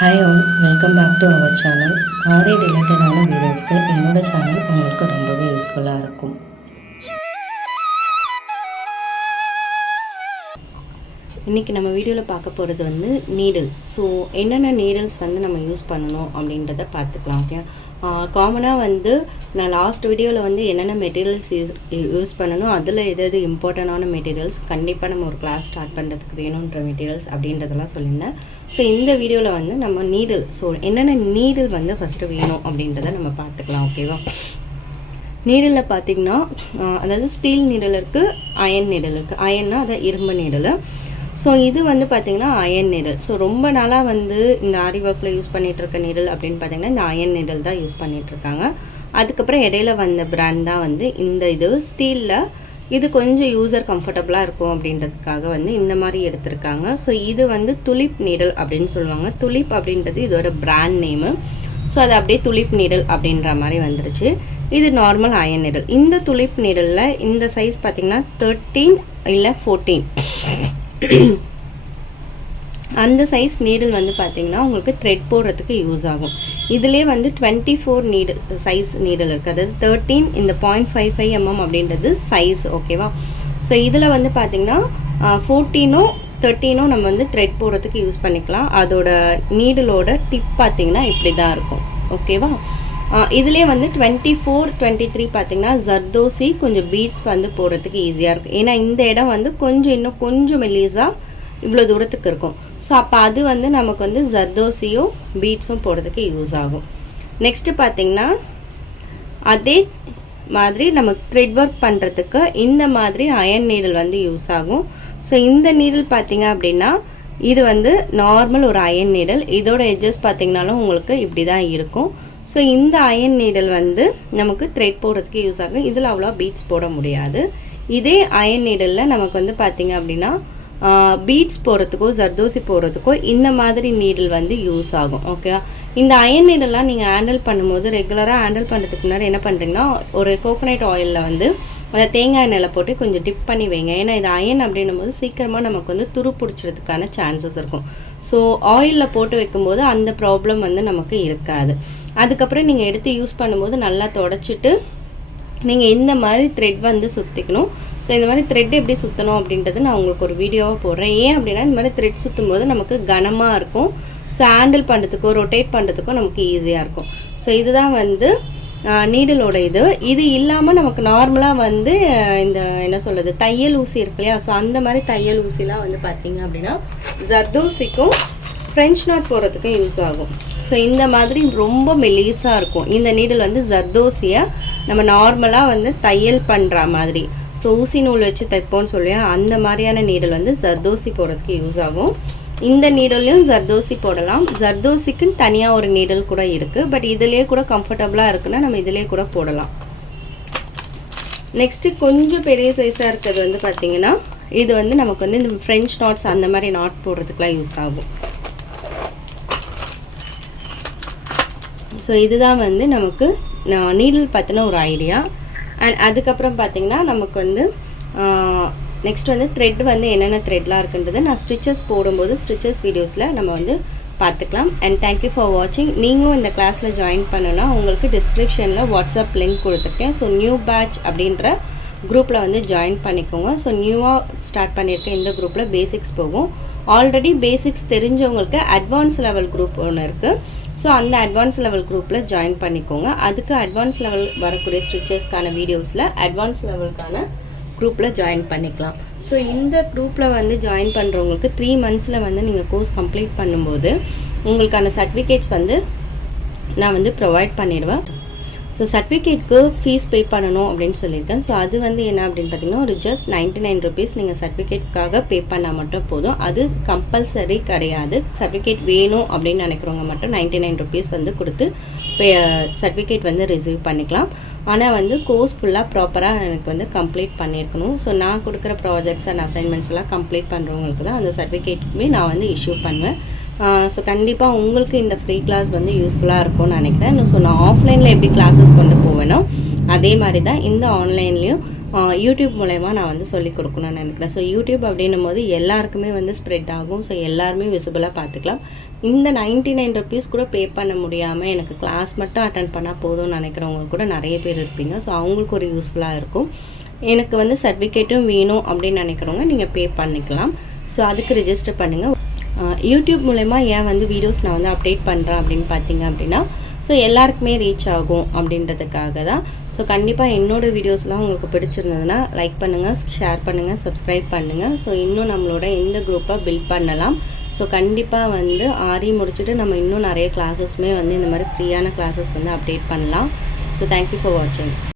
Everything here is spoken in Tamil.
Hi all, welcome back to our channel. Aari ரிலேட்டடான வீடியோஸ்க்கு என்னோட சேனல் உங்களுக்கு ரொம்பவே யூஸ்ஃபுல்லாக இருக்கும். இன்றைக்கி நம்ம வீடியோவில் பார்க்க போகிறது வந்து நீடில். ஸோ என்னென்ன நீடில்ஸ் வந்து நம்ம யூஸ் பண்ணணும் அப்படின்றத பார்த்துக்கலாம். ஓகே, காமனாக வந்து நான் லாஸ்ட் வீடியோவில் வந்து என்னென்ன மெட்டீரியல்ஸ் யூஸ் பண்ணணும், அதில் எது இம்பார்ட்டண்டான மெட்டீரியல்ஸ் கண்டிப்பாக நம்ம ஒரு கிளாஸ் ஸ்டார்ட் பண்ணுறதுக்கு வேணுன்ற மெட்டீரியல்ஸ் அப்படின்றதெல்லாம் சொல்லியிருந்தேன். ஸோ இந்த வீடியோவில் வந்து நம்ம நீடில், ஸோ என்னென்ன நீடில் வந்து ஃபஸ்ட்டு வேணும் அப்படின்றத நம்ம பார்த்துக்கலாம். ஓகேவா, நீடிலில் பார்த்திங்கன்னா அதாவது ஸ்டீல் நீடில் இருக்குது, அயன் நீடில் இருக்குது. அயன்னா அதை இரும்பு நீடில். ஸோ இது வந்து பார்த்திங்கன்னா அயன் நீடில். ஸோ ரொம்ப நாளாக வந்து இந்த ஆரி ஒர்க்கில் யூஸ் பண்ணிகிட்ருக்க நீடில் அப்படின்னு பார்த்திங்கன்னா இந்த அயன் நீடில் தான் யூஸ் பண்ணிகிட்ருக்காங்க. அதுக்கப்புறம் இடையில வந்த பிராண்ட் தான் வந்து இந்த இது ஸ்டீலில். இது கொஞ்சம் யூசர் கம்ஃபர்டபுளாக இருக்கும் அப்படின்றதுக்காக வந்து இந்த மாதிரி எடுத்திருக்காங்க. ஸோ இது வந்து துலிப் நீடில் அப்படின்னு சொல்லுவாங்க. துலிப் அப்படின்றது இதோட பிராண்ட் நேமு. ஸோ அது அப்படியே துலிப் நீடில் அப்படின்ற மாதிரி வந்துருச்சு. இது நார்மல் அயன் நீடில். இந்த துலிப் நீடிலில் இந்த சைஸ் பார்த்திங்கன்னா 13 இல்லை 14 அந்த சைஸ் நீடில் வந்து பார்த்திங்கன்னா உங்களுக்கு த்ரெட் போடுறதுக்கு யூஸ் ஆகும். இதிலே வந்து 24 நீடில் சைஸ் நீடில் இருக்குது. அதாவது 13 இந்த 0.55 mm அப்படின்றது சைஸ். ஓகேவா, ஸோ இதில் வந்து பார்த்திங்கன்னா 14 13 நம்ம வந்து த்ரெட் போடுறதுக்கு யூஸ் பண்ணிக்கலாம். அதோட நீடிலோட டிப் பார்த்திங்கன்னா இப்படி தான் இருக்கும். ஓகேவா, இதிலே வந்து 24 23 பார்த்திங்கன்னா ஜர்தோசி கொஞ்சம் பீட்ஸ் வந்து போடுறதுக்கு ஈஸியாக இருக்கும். ஏன்னா இந்த இடம் வந்து இன்னும் கொஞ்சம் மெல்லிஸாக இவ்வளோ தூரத்துக்கு இருக்கும். ஸோ அப்போ அது வந்து நமக்கு வந்து ஜர்தோசியும் பீட்ஸும் போடுறதுக்கு யூஸ் ஆகும். நெக்ஸ்ட்டு பார்த்திங்கன்னா அதே மாதிரி நம்ம த்ரெட் ஒர்க் பண்ணுறதுக்கு இந்த மாதிரி அயன் நீடில் வந்து யூஸ் ஆகும். ஸோ இந்த நீடில் பார்த்திங்க அப்படின்னா இது வந்து நார்மல் ஒரு அயன் நீடில். இதோட எட்ஜஸ் பார்த்திங்கனாலும் உங்களுக்கு இப்படி தான் இருக்கும். ஸோ இந்த அயன் நீடில் வந்து நமக்கு த்ரெட் போடுறதுக்கு யூஸ் ஆகும். இதில் அவ்வளோ பீட்ஸ் போட முடியாது. இதே அயன் நீடிலில் நமக்கு வந்து பார்த்திங்க அப்படின்னா பீட்ஸ் போடுறதுக்கோ ஜர்தோசி போடுறதுக்கோ இந்த மாதிரி நீடில் வந்து யூஸ் ஆகும். ஓகே, இந்த அயன் நீடெல்லாம் நீங்கள் ஹேண்டில் பண்ணும்போது ரெகுலராக ஹேண்டில் பண்ணுறதுக்கு முன்னாடி என்ன பண்ணுறீங்கன்னா ஒரு கோகோனட் ஆயிலில் வந்து அதை தேங்காய் எண்ணெயில் போட்டு கொஞ்சம் டிப் பண்ணி வைங்க. ஏன்னா இது அயன் அப்படின்னும் போது சீக்கிரமாக நமக்கு வந்து துரு பிடிச்சதுக்கான சான்சஸ் இருக்கும். ஸோ ஆயிலில் போட்டு வைக்கும்போது அந்த ப்ராப்ளம் வந்து நமக்கு இருக்காது. அதுக்கப்புறம் நீங்கள் எடுத்து யூஸ் பண்ணும்போது நல்லா தொடச்சிட்டு நீங்கள் இந்த மாதிரி த்ரெட் வந்து சுற்றிக்கணும். ஸோ இந்த மாதிரி த்ரெட் எப்படி சுற்றணும் அப்படின்றது நான் உங்களுக்கு ஒரு வீடியோவாக போடுறேன். ஏன் அப்படின்னா இந்த மாதிரி த்ரெட் சுற்றும் போது நமக்கு கனமாக இருக்கும். ஸோ ஹேண்டில் பண்ணுறதுக்கோ ரொட்டேட் பண்ணுறதுக்கோ நமக்கு ஈஸியாக இருக்கும். ஸோ இதுதான் வந்து நீடிலோட இது இல்லாமல் நமக்கு நார்மலாக வந்து இந்த என்ன சொல்கிறது தையல் ஊசி இருக்கு இல்லையா, ஸோ அந்த மாதிரி தையல் ஊசிலாம் வந்து பார்த்திங்க அப்படின்னா ஜர்தோசிக்கும் ஃப்ரெஞ்ச் நாட் போடுறதுக்கும் யூஸ் ஆகும். ஸோ இந்த மாதிரி ரொம்ப மெலிசாக இருக்கும். இந்த நீடில் வந்து ஜர்தோசியை நம்ம நார்மலாக வந்து தையல் பண்ணுற மாதிரி, ஸோ ஊசி நூல் வச்சு தைப்போன்னு சொல்லி அந்த மாதிரியான நீடில் வந்து ஜர்தோசி போடுறதுக்கு யூஸ் ஆகும். இந்த நீடல்லையும் ஜர்தோசி போடலாம். ஜர்தோசிக்குன்னு தனியாக ஒரு நீடல் கூட இருக்குது. பட் இதிலே கூட கம்ஃபர்டபுளாக இருக்குன்னா நம்ம இதிலே கூட போடலாம். நெக்ஸ்ட்டு கொஞ்சம் பெரிய சைஸாக இருக்கிறது வந்து பார்த்திங்கன்னா இது வந்து நமக்கு வந்து இந்த ஃப்ரெஞ்ச் நாட்ஸ் அந்த மாதிரி நாட் போடுறதுக்குலாம் யூஸ் ஆகும். ஸோ இதுதான் வந்து நமக்கு நீடில் பற்றின ஒரு ஐடியா. அண்ட் அதுக்கப்புறம் பார்த்திங்கன்னா நமக்கு வந்து நெக்ஸ்ட் வந்து த்ரெட் வந்து என்னென்ன த்ரெட்லாம் இருக்குன்றது நான் ஸ்டிச்சஸ் போடும்போது ஸ்டிச்சஸ் வீடியோஸில் நம்ம வந்து பார்த்துக்கலாம். அண்ட் தேங்க்யூ ஃபார் வாட்சிங். நீங்களும் இந்த கிளாஸில் ஜாயின் பண்ணணுன்னா உங்களுக்கு டிஸ்கிரிப்ஷனில் வாட்ஸ்அப் லிங்க் கொடுத்துருக்கேன். ஸோ நியூ பேட்ச் அப்படின்ற குரூப்பில் வந்து ஜாயின் பண்ணிக்கோங்க. ஸோ நியூவாக ஸ்டார்ட் பண்ணியிருக்கேன் இந்த குரூப்பில் பேசிக்ஸ் போகும். ஆல்ரெடி பேசிக்ஸ் தெரிஞ்சவங்களுக்கு அட்வான்ஸ் லெவல் குரூப் ஒன்று இருக்குது. ஸோ அந்த அட்வான்ஸ் லெவல் குரூப்பில் ஜாயின் பண்ணிக்கோங்க. அதுக்கு அட்வான்ஸ் லெவல் வரக்கூடிய ஸ்டிச்சஸ்க்கான வீடியோஸில் அட்வான்ஸ் லெவலுக்கான குரூப்பில் ஜாயின் பண்ணிக்கலாம். ஸோ இந்த குரூப்பில் வந்து ஜாயின் பண்ணுறவங்களுக்கு 3 monthஸில் வந்து நீங்கள் கோர்ஸ் கம்ப்ளீட் பண்ணும்போது உங்களுக்கான சர்டிஃபிகேட்ஸ் வந்து நான் வந்து ப்ரொவைட் பண்ணிடுவேன். ஸோ சர்டிஃபிகேட்க்கு ஃபீஸ் பே பண்ணணும் அப்படின்னு சொல்லியிருக்கேன். ஸோ அது வந்து என்ன அப்படின்னு பார்த்தீங்கன்னா ஒரு ஜஸ்ட் 99 rupees நீங்கள் சர்டிஃபிகேட்காக பே பண்ணால் மட்டும் போதும். அது கம்பல்சரி கிடையாது. சர்டிஃபிகேட் வேணும் அப்படின்னு நினைக்கிறவங்க மட்டும் 99 rupees வந்து கொடுத்து சர்டிஃபிகேட் வந்து ரிசீவ் பண்ணிக்கலாம். ஆனால் வந்து கோர்ஸ் ஃபுல்லாக ப்ராப்பராக எனக்கு வந்து கம்ப்ளீட் பண்ணியிருக்கணும். ஸோ நான் கொடுக்குற ப்ராஜெக்ட்ஸ் அண்ட் அசைன்மெண்ட்ஸ் எல்லாம் கம்ப்ளீட் பண்ணுறவங்களுக்கு தான் அந்த சர்டிஃபிகேட்டுமே நான் வந்து இஷ்யூ பண்ணுவேன். ஸோ கண்டிப்பாக உங்களுக்கு இந்த ஃப்ரீ கிளாஸ் வந்து யூஸ்ஃபுல்லாக இருக்கும்னு நினைக்கிறேன். ஸோ நான் ஆஃப்லைனில் எப்படி கிளாஸஸ் கொண்டு போவேனோ அதே மாதிரி தான் இந்த ஆன்லைன்லேயும் யூடியூப் மூலயமா நான் வந்து சொல்லிக் கொடுக்கணும்னு நினைக்கிறேன். ஸோ யூடியூப் அப்படின்னும் போது எல்லாருக்குமே வந்து ஸ்ப்ரெட் ஆகும். ஸோ எல்லாருமே விசிபிளாக பார்த்துக்கலாம். இந்த 99 ருபீஸ் கூட பே பண்ண முடியாமல் எனக்கு கிளாஸ் மட்டும் அட்டன் பண்ணால் போதும்னு நினைக்கிறவங்க கூட நிறைய பேர் இருப்பீங்க. ஸோ அவங்களுக்கு ஒரு யூஸ்ஃபுல்லாக இருக்கும். எனக்கு வந்து சர்டிஃபிகேட்டும் வேணும் அப்படின்னு நினைக்கிறவங்க நீங்கள் பே பண்ணிக்கலாம். ஸோ அதுக்கு ரிஜிஸ்டர் பண்ணுங்கள். யூடியூப் மூலமா ஏன் வந்து வீடியோஸ் நான் வந்து அப்டேட் பண்ணுறேன் அப்படின்னு பார்த்தீங்க அப்படின்னா, ஸோ எல்லாருக்குமே ரீச் ஆகும் அப்படின்றதுக்காக தான். ஸோ கண்டிப்பாக என்னோடய வீடியோஸ்லாம் உங்களுக்கு பிடிச்சிருந்ததுன்னா லைக் பண்ணுங்கள், ஷேர் பண்ணுங்கள், சப்ஸ்கிரைப் பண்ணுங்கள். ஸோ இன்னும் நம்மளோட இந்த குரூப்பை பில்ட் பண்ணலாம். ஸோ கண்டிப்பாக வந்து ஆரி முடிச்சுட்டு நம்ம இன்னும் நிறைய கிளாஸஸ்மே வந்து இந்த மாதிரி ஃப்ரீயான கிளாஸஸ் வந்து அப்டேட் பண்ணலாம். ஸோ தேங்க்யூ ஃபார் வாட்சிங்.